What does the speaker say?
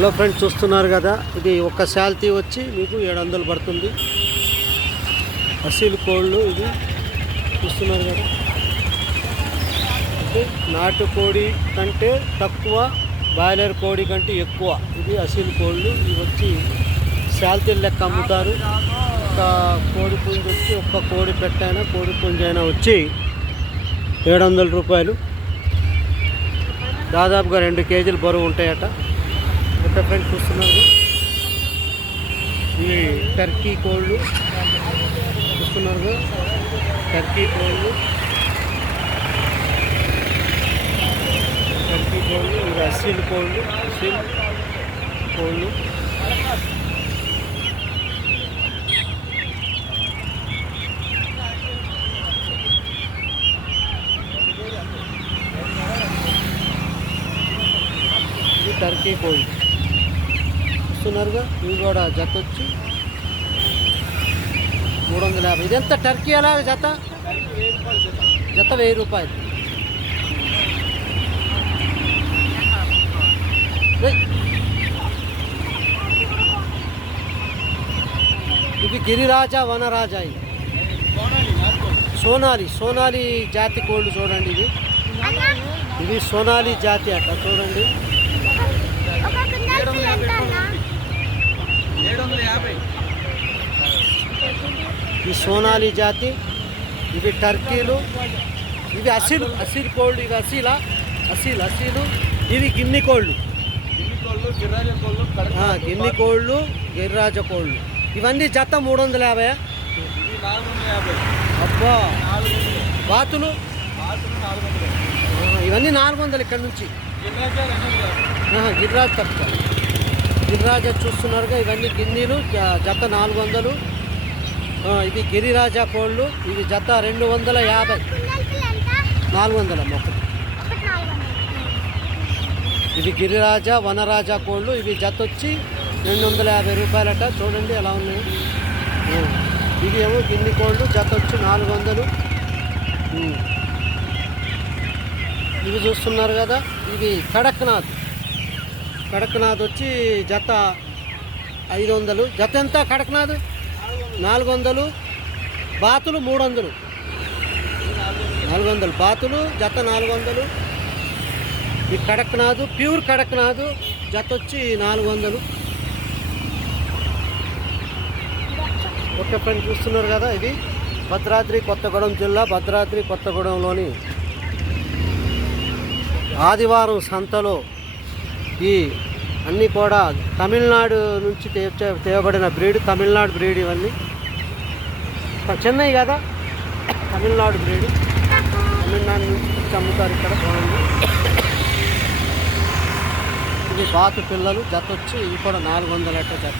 Hello friends, చూస్తున్నారు కదా, ఇది ఒక శాల్తీ వచ్చి మీకు 700 పడుతుంది. అసీలు కోళ్ళు ఇది చూస్తున్నారు కదా. అంటే నాటుకోడి కంటే తక్కువ, బాయిలర్ కోడి కంటే ఎక్కువ ఇది అసీలు కోళ్ళు. ఇవి వచ్చి శాల్తీలు లెక్క అమ్ముతారు. ఒక కోడి పుంజు వచ్చి, ఒక్క కోడి పెట్టైనా కోడి పుంజు అయినా వచ్చి 700 రూపాయలు. దాదాపుగా 2 కేజీలు బరువు ఉంటాయట. ఒక ఫ్రెండ్స్ చూస్తున్నారు, ఇవి టర్కీ కోళ్ళు చూస్తున్నారు. టర్కీ కోళ్ళు ఇవి అసీలు కోళ్ళు. ఇది టర్కీ కోళ్ళు చూస్తున్నారుగా. ఇవి కూడా జత వచ్చి 350. ఇదెంత టర్కీ ఎలా జత? జత 1000 రూపాయలు. ఇది గిరిరాజా, వనరాజా. ఇది సోనాలి జాతి కోళ్ళు చూడండి. ఇవి సోనాలి జాతి అట చూడండి. ఈ సోనాలి జాతి, ఇవి టర్కీలు, ఇవి అసీలు కోళ్ళు. ఇవి అసీలు. ఇవి గిన్ని కోళ్ళు, గిన్ని కోళ్ళు, గిరిరాజ కోళ్ళు. ఇవన్నీ జత 350. అబ్బా, బాతులు ఇవన్నీ 400 ఇక్కడ నుంచి. గిరిరాజ తక్కువ. గిరిరాజ చూస్తున్నారుగా. ఇవన్నీ గిన్నీలు, జత 400. ఇది గిరిరాజా కోళ్ళు. ఇవి జత 250. 400 మొక్కలు. ఇవి గిరిరాజా, వనరాజా కోళ్ళు. ఇవి జత వచ్చి 250 రూపాయలట. చూడండి ఎలా ఉన్నాయి. ఇవి ఏమో గిన్ని కోళ్ళు, జత వచ్చి 400. ఇవి చూస్తున్నారు కదా, ఇవి కడక్నాథ్ వచ్చి జత 500. జత ఎంత కడక్నాథ్? 400. బాతులు 300. 400 బాతులు, జత 400. ఈ కడక్నాథ్, ప్యూర్ కడక్నాథ్, జత వచ్చి 400. ఓకే ఫ్రెండ్స్, చూస్తున్నారు కదా. ఇది భద్రాద్రి కొత్తగూడెం జిల్లా, భద్రాద్రి కొత్తగూడెంలోని ఆదివారం సంతలో ఈ అన్నీ కూడా తమిళనాడు నుంచి తేవబడిన బ్రీడ్. తమిళనాడు బ్రీడ్ ఇవన్నీ. చెన్నై కదా, తమిళనాడు బ్రీడ్. తమిళనాడు నుంచి అమ్ముతారు ఇక్కడ. బాగుంది. ఇది బాతు పిల్లలు, జత వచ్చి ఇవి కూడా 400 జత.